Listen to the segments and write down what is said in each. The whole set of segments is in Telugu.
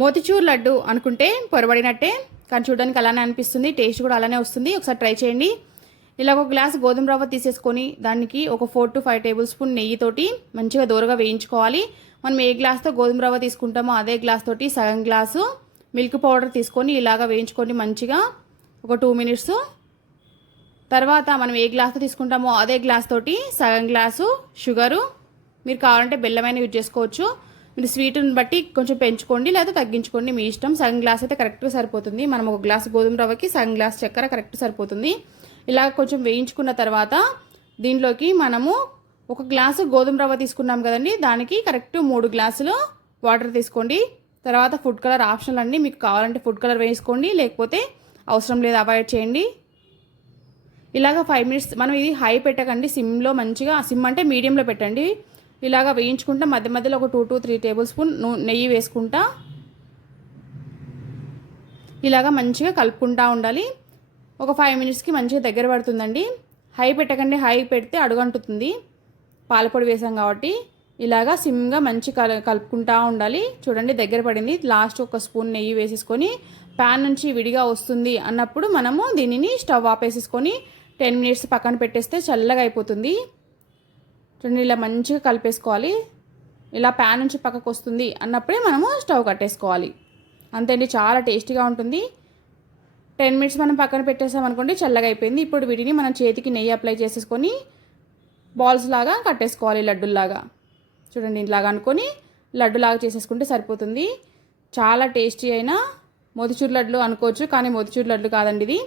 మోతిచూర్ లడ్డు అనుకుంటే పొరబడినట్టే. కానీ చూడడానికి అలానే అనిపిస్తుంది. టేస్ట్ కూడా అలానే వస్తుంది. ఒకసారి ట్రై చేయండి. ఇలా ఒక గ్లాస్ గోధుమ రవ్వ తీసేసుకొని దానికి ఒక four to five tablespoon నెయ్యితోటి మంచిగా దూరగా వేయించుకోవాలి. మనం ఏ గ్లాస్తో గోధుమ రవ్వ తీసుకుంటామో అదే గ్లాస్ తోటి సగం గ్లాసు మిల్క్ పౌడర్ తీసుకొని ఇలాగ వేయించుకొని మంచిగా ఒక టూ మినిట్స్. తర్వాత మనం ఏ గ్లాస్తో తీసుకుంటామో అదే గ్లాస్ తోటి సగం గ్లాసు షుగరు. మీరు కావాలంటే బెల్లమైన యూజ్ చేసుకోవచ్చు. మీరు స్వీట్ని బట్టి కొంచెం పెంచుకోండి లేదా తగ్గించుకోండి. మీ ఇష్టం. సగం గ్లాస్ అయితే కరెక్ట్గా సరిపోతుంది. మనం ఒక గ్లాస్ గోధుమ రవ్వకి సగం గ్లాస్ చక్కెర కరెక్ట్ సరిపోతుంది. ఇలా కొంచెం వేయించుకున్న తర్వాత దీంట్లోకి మనము ఒక గ్లాసు గోధుమ రవ్వ తీసుకున్నాం కదండి. దానికి కరెక్ట్ మూడు గ్లాసులు వాటర్ తీసుకోండి. తర్వాత ఫుడ్ కలర్ ఆప్షనల్ అండి మీకు కావాలంటే ఫుడ్ కలర్ వేసుకోండి లేకపోతే అవసరం లేదు అవాయిడ్ చేయండి. ఇలాగ ఫైవ్ మినిట్స్ మనం ఇది హై పెట్టకండి. సిమ్లో మంచిగా సిమ్ అంటే మీడియంలో పెట్టండి. ఇలాగ వేయించుకుంటా మధ్య మధ్యలో ఒక two to three tablespoon నెయ్యి వేసుకుంటా. ఇలాగ మంచిగా కలుపుకుంటూ ఉండాలి. ఒక ఫైవ్ మినిట్స్కి మంచిగా దగ్గర పడుతుందండి. హై పెట్టకండి హై పెడితే అడుగంటుతుంది. పాలపొడి వేసాం కాబట్టి ఇలాగా సిమ్గా మంచి కల కలుపుకుంటా ఉండాలి. చూడండి దగ్గర పడింది. లాస్ట్ ఒక స్పూన్ నెయ్యి వేసేసుకొని ప్యాన్ నుంచి విడిగా వస్తుంది అన్నప్పుడు మనము దీనిని స్టవ్ ఆపేసేసుకొని టెన్ మినిట్స్ పక్కన పెట్టేస్తే చల్లగా అయిపోతుంది. చూడండి ఇలా మంచిగా కలిపేసుకోవాలి. ఇలా ప్యాన్ నుంచి పక్కకు వస్తుంది అన్నప్పుడే మనము స్టవ్ కట్టేసుకోవాలి. అంతే అండి చాలా టేస్టీగా ఉంటుంది. టెన్ మినిట్స్ మనం పక్కన పెట్టేసాం అనుకోండి చల్లగా అయిపోయింది. ఇప్పుడు వీటిని మనం చేతికి నెయ్యి అప్లై చేసేసుకొని బాల్స్ లాగా కట్టేసుకోవాలి లడ్డుల్లాగా. చూడండి ఇలాగా అనుకొని లడ్డులాగా చేసేసుకుంటే సరిపోతుంది. చాలా టేస్టీ అయిన మోతిచూర్ లడ్లు అనుకోవచ్చు కానీ మోతిచూర్ లడ్లు కాదండి ఇది.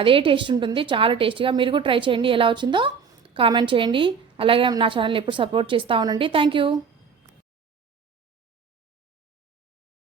అదే టేస్ట్ ఉంటుంది చాలా టేస్టీగా. మీరు కూడా ట్రై చేయండి ఎలా వచ్చిందో. కామెంట్ చేయండి. అలాగే నా ఛానల్ని ఎప్పుడు సపోర్ట్ చేస్తూ ఉండండి. Thank you.